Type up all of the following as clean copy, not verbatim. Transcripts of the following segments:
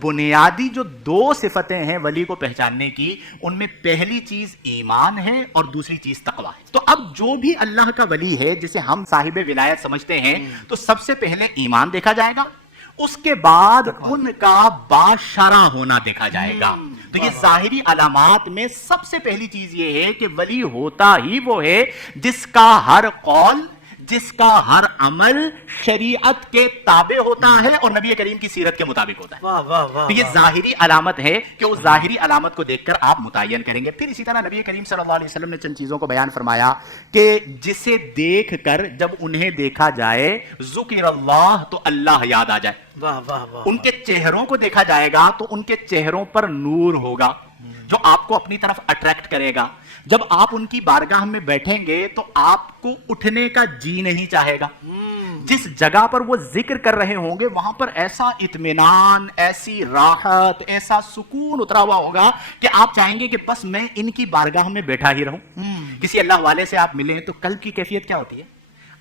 بنیادی جو دو صفتیں ہیں ولی کو پہچاننے کی، ان میں پہلی چیز ایمان ہے اور دوسری چیز تقویٰ ہے. تو اب جو بھی اللہ کا ولی ہے جسے ہم صاحب ولایت سمجھتے ہیں، تو سب سے پہلے ایمان دیکھا جائے گا، اس کے بعد ان کا باشرہ ہونا دیکھا جائے گا. تو یہ ظاہری علامات میں سب سے پہلی چیز یہ ہے کہ ولی ہوتا ہی وہ ہے جس کا ہر قول، جس کا ہر عمل شریعت کے تابع ہوتا ہے اور نبی کریم کی سیرت کے مطابق ہوتا ہے. تو یہ ظاہری علامت ہے کہ اس ظاہری علامت کو دیکھ کر آپ متعین کریں گے. پھر اسی طرح نبی کریم صلی اللہ علیہ وسلم نے چند چیزوں کو بیان فرمایا کہ جسے دیکھ کر جب انہیں دیکھا جائے ذکر اللہ تو اللہ یاد آ جائے. ان کے چہروں کو دیکھا جائے گا تو ان کے چہروں پر نور ہوگا جو آپ کو اپنی طرف اٹریکٹ کرے گا. جب آپ ان کی بارگاہ میں بیٹھیں گے تو آپ کو اٹھنے کا جی نہیں چاہے گا. جس جگہ پر وہ ذکر کر رہے ہوں گے وہاں پر ایسا اطمینان، ایسی راحت، ایسا سکون اترا ہوا ہوگا کہ آپ چاہیں گے کہ بس میں ان کی بارگاہ میں بیٹھا ہی رہوں. کسی اللہ والے سے آپ ملیں تو قلب کی کیفیت کیا ہوتی ہے؟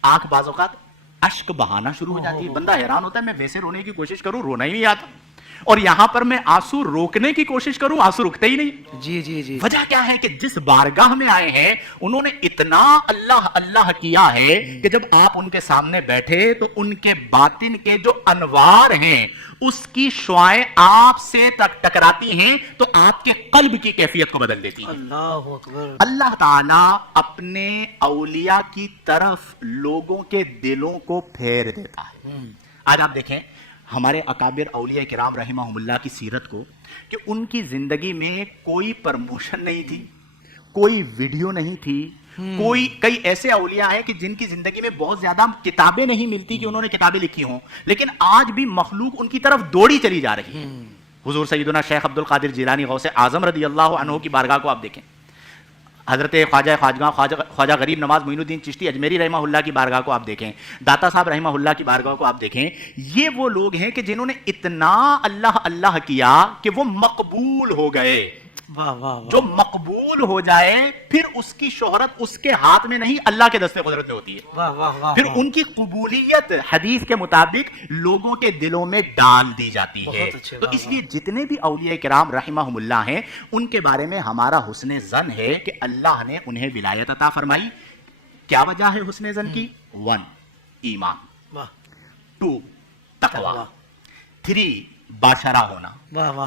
آنکھ بعض اوقات اشک بہانا شروع ہو جاتی ہے. بندہ حیران ہوتا ہے میں ویسے رونے کی کوشش کروں رونا ہی نہیں آتا، اور یہاں پر میں آنسو روکنے کی کوشش کروں آنسو رکتے ہی نہیں. جی وجہ کیا ہے کہ جس بارگاہ میں آئے ہیں انہوں نے اتنا اللہ اللہ کیا ہے کہ جب آپ ان کے سامنے بیٹھے تو ان کے باطن کے جو انوار ہیں اس کی شعائیں آپ سے ٹکراتی ہیں تو آپ کے قلب کی کیفیت کو بدل دیتی ہیں. اللہ اکبر. اللہ تعالیٰ اپنے اولیاء کی طرف لوگوں کے دلوں کو پھیر دیتا ہے. آج آپ دیکھیں ہمارے اکابر اولیاء کرام رحمہم اللہ کی سیرت کو کہ ان کی زندگی میں کوئی پرموشن نہیں تھی، کوئی ویڈیو نہیں تھی، کئی ایسے اولیاء ہیں کہ جن کی زندگی میں بہت زیادہ کتابیں نہیں ملتی کہ انہوں نے کتابیں لکھی ہوں، لیکن آج بھی مخلوق ان کی طرف دوڑی چلی جا رہی ہے. حضور سیدنا شیخ عبد القادر جیلانی غوث اعظم رضی اللہ عنہ کی بارگاہ کو آپ دیکھیں، حضرت خواجہ غریب نواز معین الدین چشتی اجمیری رحمہ اللہ کی بارگاہ کو آپ دیکھیں، داتا صاحب رحمہ اللہ کی بارگاہ کو آپ دیکھیں. یہ وہ لوگ ہیں کہ جنہوں نے اتنا اللہ اللہ کیا کہ وہ مقبول ہو گئے. جو مقبول ہو جائے پھر اس کی شہرت اس کے ہاتھ میں نہیں اللہ کے دست قدرت میں ہوتی ہے. پھر ان کی قبولیت حدیث کے مطابق لوگوں کے دلوں میں ڈال دی جاتی ہے. تو اس لیے جتنے بھی اولیاء کرام رحمہم اللہ ہیں ان کے بارے میں ہمارا حسن ظن ہے کہ اللہ نے انہیں ولایت عطا فرمائی. کیا وجہ ہے حسن ظن کی؟ 1 ایمان، 2 تقوی، 3 باشرہ ہونا،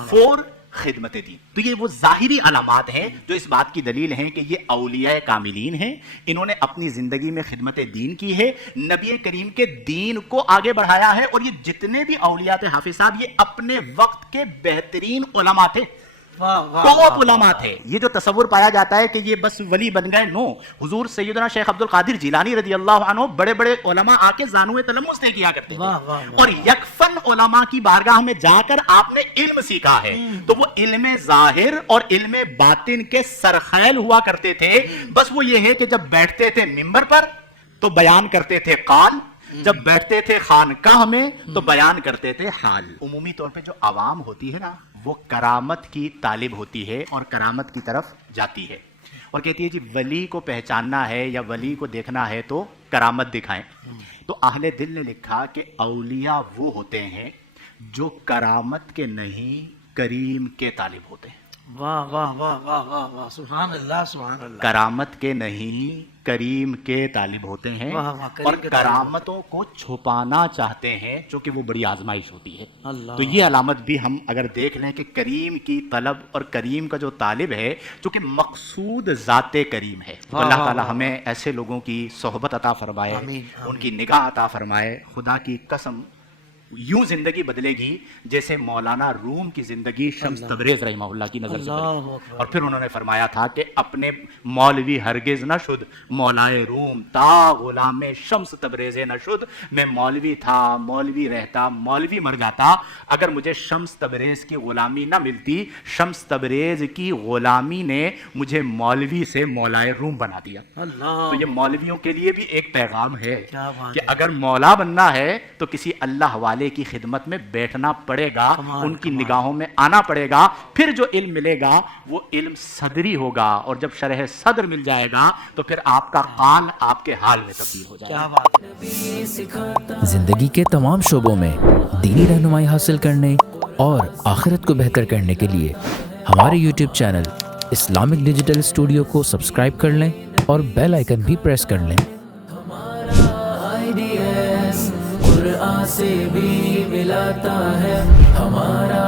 4 خدمت دی. تو یہ وہ ظاہری علامات ہیں جو اس بات کی دلیل ہیں کہ یہ اولیاء کاملین ہیں. انہوں نے اپنی زندگی میں خدمت دین کی ہے، نبی کریم کے دین کو آگے بڑھایا ہے. اور یہ جتنے بھی اولیاء تھے حافظ صاحب یہ اپنے وقت کے بہترین علماء تھے، ٹاپ علماء تھے. یہ جو تصور پایا جاتا ہے کہ یہ بس ولی بن گئے، نو. حضور سیدنا شیخ عبد القادر جیلانی رضی اللہ عنہ بڑے بڑے علماء آ کے زانوے تلمس طے کیا کرتے تھے، اور یکفن علماء کی بارگاہ میں جا کر آپ نے علم سیکھا ہے. تو وہ علم ظاہر اور علم باطن کے سرخیل ہوا کرتے تھے. بس وہ یہ ہے کہ جب بیٹھتے تھے منبر پر تو بیان کرتے تھے قال، جب بیٹھتے تھے خانقاہ میں تو بیان کرتے تھے حال. عمومی طور پہ جو عوام ہوتی ہے نا وہ کرامت کی طالب ہوتی ہے اور کرامت کی طرف جاتی ہے اور کہتی ہے جی ولی کو پہچاننا ہے یا ولی کو دیکھنا ہے تو کرامت دکھائیں. تو اہل دل نے لکھا کہ اولیاء وہ ہوتے ہیں جو کرامت کے نہیں کریم کے طالب ہوتے ہیں. واہ واہ واہ واہ واہ واہ، سبحان اللہ سبحان اللہ. کرامت کے نہیں کریم کے طالب ہوتے ہیں اور کرامتوں کو چھپانا چاہتے ہیں جو کہ وہ بڑی آزمائش ہوتی ہے. تو یہ علامت بھی ہم اگر دیکھ لیں کہ کریم کی طلب اور کریم کا جو طالب ہے جو کہ مقصود ذات کریم ہے، تو اللہ تعالی ہمیں ایسے لوگوں کی صحبت عطا فرمائے، ان کی نگاہ عطا فرمائے. خدا کی قسم یوں زندگی بدلے گی جیسے مولانا روم کی زندگی شمس تبریز رحمہ اللہ کی نظر سے بدلی. اور پھر انہوں نے فرمایا تھا کہ اپنے مولوی ہرگز نہ شد مولائے روم تا غلام شمس تبریز نہ شد. میں مولوی تھا، مولوی رہتا، مولوی مر جاتا، اگر مجھے شمس تبریز کی غلامی نہ ملتی. شمس تبریز کی غلامی نے مجھے مولوی سے مولائے روم بنا دیا. تو یہ مولویوں کے لیے بھی ایک پیغام ہے کہ اگر مولا بننا ہے تو کسی اللہ والے کی خدمت میں بیٹھنا پڑے گا، ان کی نگاہوں میں آنا پڑے گا. پھر جو علم ملے گا وہ علم صدری ہوگا، اور جب شرح صدر مل جائے گا تو پھر آپ کا قال آپ کے حال میں تبدیل ہو جائے گا. زندگی کے تمام شعبوں میں دینی رہنمائی حاصل کرنے اور آخرت کو بہتر کرنے کے لیے ہمارے YouTube channel Islamic digital studio کو سبسکرائب کر لیں اور بیل آئیکن بھی پریس کر لیں۔ قرآن سے بھی ملاتا ہے ہمارا